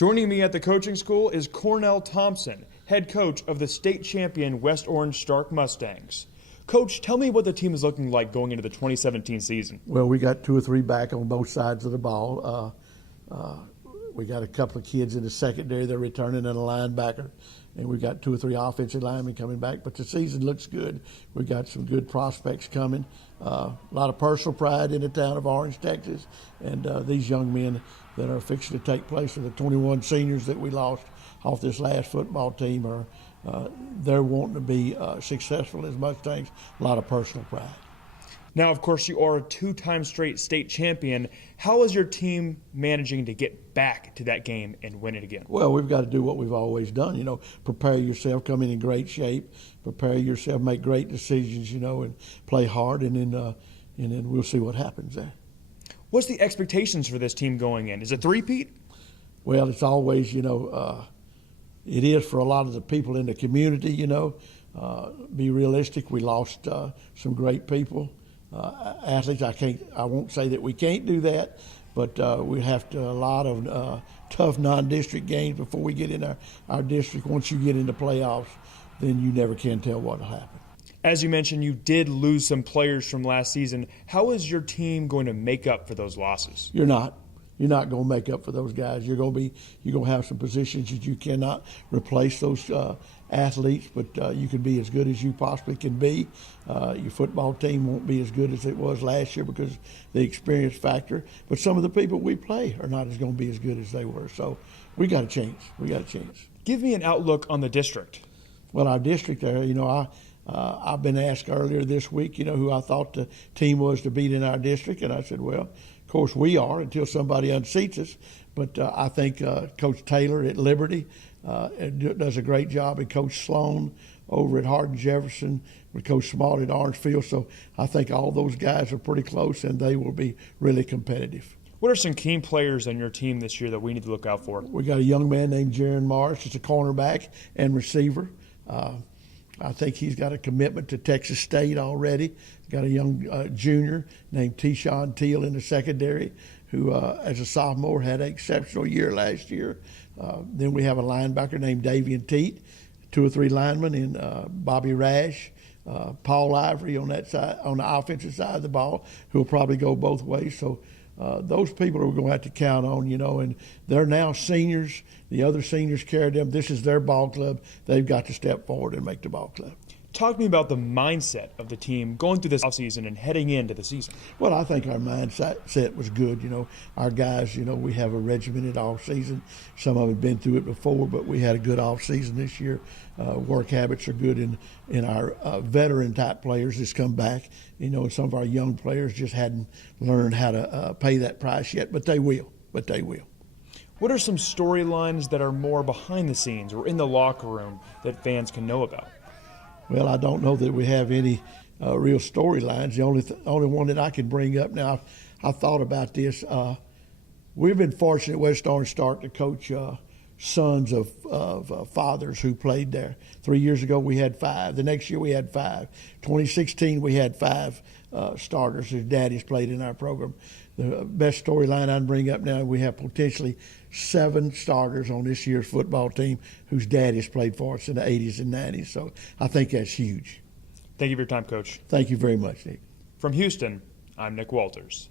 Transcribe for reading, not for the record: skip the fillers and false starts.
Joining me at the coaching school is Cornel Thompson, head coach of the state champion West Orange-Stark Mustangs. Coach, tell me what the team is looking like going into the 2017 season. Well, we got 2 or 3 back on both sides of the ball. We got a couple of kids in the secondary that are returning, and a linebacker. And we got 2 or 3 offensive linemen coming back. But the season looks good. We got some good prospects coming. A lot of personal pride in the town of Orange, Texas. And these young men that are fixing to take place are the 21 seniors that we lost off this last football team. They're wanting to be successful as Mustangs. A lot of personal pride. Now, of course, you are a 2-time straight state champion. How is your team managing to get back to that game and win it again? Well, we've got to do what we've always done, prepare yourself, come in great shape, prepare yourself, make great decisions, and play hard, and then we'll see what happens there. What's the expectations for this team going in? Is it three-peat? Well, it's always, it is for a lot of the people in the community, be realistic. We lost some great people. Athletes, I won't say that we can't do that, but we have to a lot of tough non-district games before we get in our district. Once you get into playoffs, then you never can tell what will happen. As you mentioned, you did lose some players from last season. How is your team going to make up for those losses? You're not going to make up for those guys. You're going to have some positions that you cannot replace those athletes, but you can be as good as you possibly can be. Your football team won't be as good as it was last year because of the experience factor, but some of the people we play are not going to be as good as they were. So we got to change. Give me an outlook on the district. Well, our district there, I've been asked earlier this week, who I thought the team was to beat in our district, and I said, well, of course we are until somebody unseats us. But I think Coach Taylor at Liberty does a great job, and Coach Sloan over at Hardin Jefferson with Coach Small at Orangefield. So I think all those guys are pretty close, and they will be really competitive. What are some key players on your team this year that we need to look out for? We got a young man named Jaron Morris. He's a cornerback and receiver. I think he's got a commitment to Texas State already. Got a young junior named T-Shawn Teal in the secondary who, as a sophomore, had an exceptional year last year. Then we have a linebacker named Davian Teat, 2 or 3 linemen in Bobby Rash, Paul Ivory on that side, on the offensive side of the ball, who will probably go both ways. So those people are going to have to count on, and they're now seniors. The other seniors carry them. This is their ball club. They've got to step forward and make the ball club. Talk to me about the mindset of the team going through this offseason and heading into the season. Well, I think our mindset was good. Our guys, we have a regimented offseason. Some of them have been through it before, but we had a good offseason this year. Work habits are good in our veteran-type players that's come back. And some of our young players just hadn't learned how to pay that price yet, but they will. What are some storylines that are more behind the scenes or in the locker room that fans can know about? Well, I don't know that we have any real storylines. The only one that I can bring up now, I thought about this. We've been fortunate at West Orange-Stark to coach sons of fathers who played there. 3 years ago we had 5. The next year we had 5. 2016 we had 5 starters whose daddies played in our program. The best storyline I'd bring up now, we have potentially 7 starters on this year's football team whose daddies played for us in the 80s and 90s. So I think that's huge. Thank you for your time, Coach. Thank you very much, Nick. From Houston, I'm Nick Walters.